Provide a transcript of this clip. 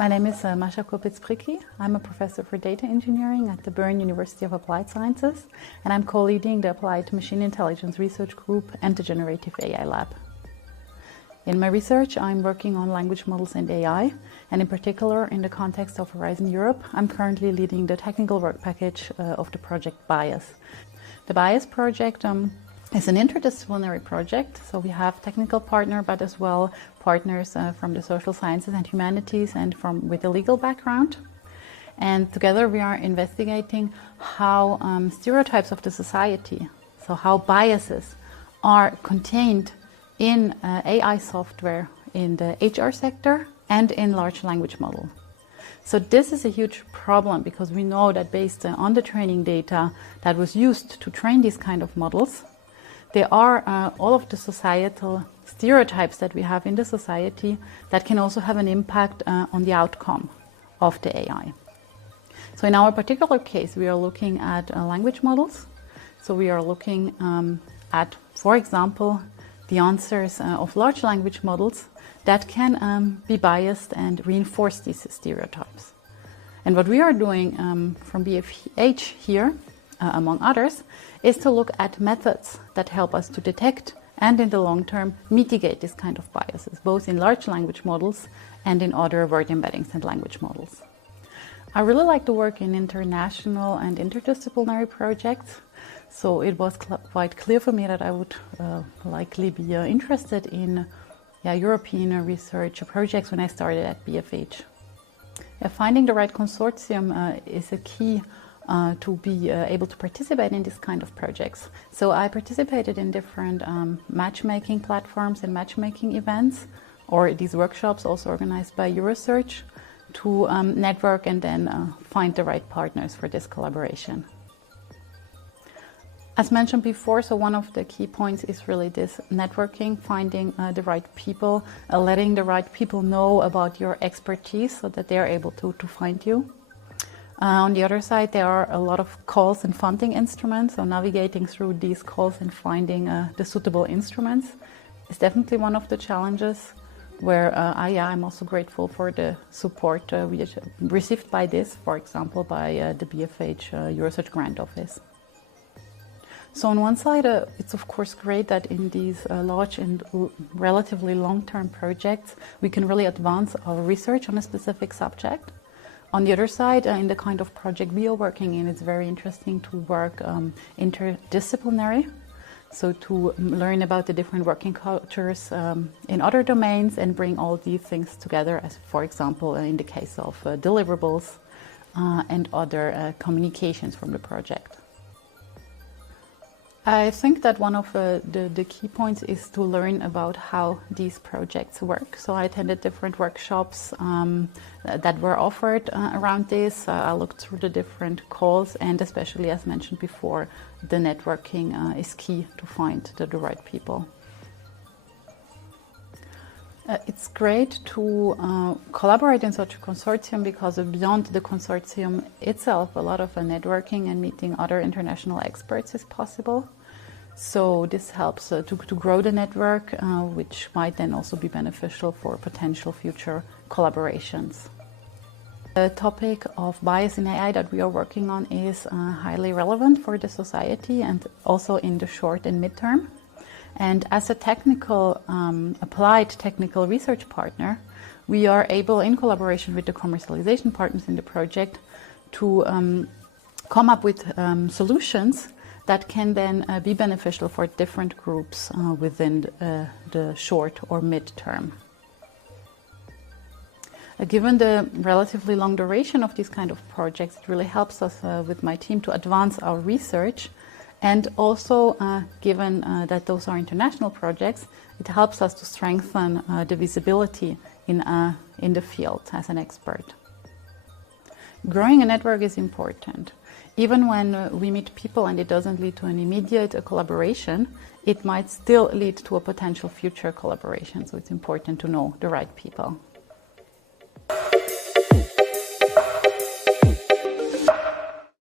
My name is Mascha Kurpicz-Briki. I'm a professor for data engineering at the Bern University of Applied Sciences, and I'm co-leading the Applied Machine Intelligence Research Group and the Generative AI Lab. In my research, I'm working on language models and AI, and in particular, in the context of Horizon Europe, I'm currently leading the technical work package of the project BIAS. The BIAS project is an interdisciplinary project, so we have technical partner, but as well partners from the social sciences and humanities and with a legal background. And together we are investigating how stereotypes of the society, so how biases are contained in AI software in the HR sector and in large language model. So this is a huge problem because we know that based on the training data that was used to train these kind of models, there are all of the societal stereotypes that we have in the society that can also have an impact on the outcome of the AI. So in our particular case, we are looking at language models. So we are looking at, for example, the answers of large language models that can be biased and reinforce these stereotypes. And what we are doing from BFH here, among others, is to look at methods that help us to detect and in the long term mitigate this kind of biases, both in large language models and in other word embeddings and language models. I really like to work in international and interdisciplinary projects, so it was quite clear for me that I would likely be interested in European research projects when I started at BFH. Finding the right consortium is a key to be able to participate in this kind of projects. So I participated in different matchmaking platforms and matchmaking events, or these workshops also organized by Euresearch, to network and then find the right partners for this collaboration. As mentioned before, so one of the key points is really this networking, finding the right people, letting the right people know about your expertise so that they are able to find you. On the other side, there are a lot of calls and funding instruments, so navigating through these calls and finding the suitable instruments is definitely one of the challenges, where I'm also grateful for the support we received by this, for example, by the BFH Euresearch Grant Office. So on one side, it's of course great that in these large and relatively long-term projects, we can really advance our research on a specific subject. On the other side, in the kind of project we are working in, it's very interesting to work interdisciplinary, so to learn about the different working cultures in other domains and bring all these things together, as for example in the case of deliverables and other communications from the project. I think that one of the key points is to learn about how these projects work. So I attended different workshops that were offered around this. I looked through the different calls, and especially, as mentioned before, the networking is key to find the right people. It's great to collaborate in such a consortium because beyond the consortium itself, a lot of networking and meeting other international experts is possible. So this helps to grow the network, which might then also be beneficial for potential future collaborations. The topic of bias in AI that we are working on is highly relevant for the society and also in the short and midterm. And as a technical, applied technical research partner, we are able, in collaboration with the commercialization partners in the project, to come up with solutions that can then be beneficial for different groups within the short or mid-term. Given the relatively long duration of these kind of projects, it really helps us with my team to advance our research. And also, given that those are international projects, it helps us to strengthen the visibility in the field as an expert. Growing a network is important. Even when we meet people and it doesn't lead to an immediate collaboration, it might still lead to a potential future collaboration. So it's important to know the right people.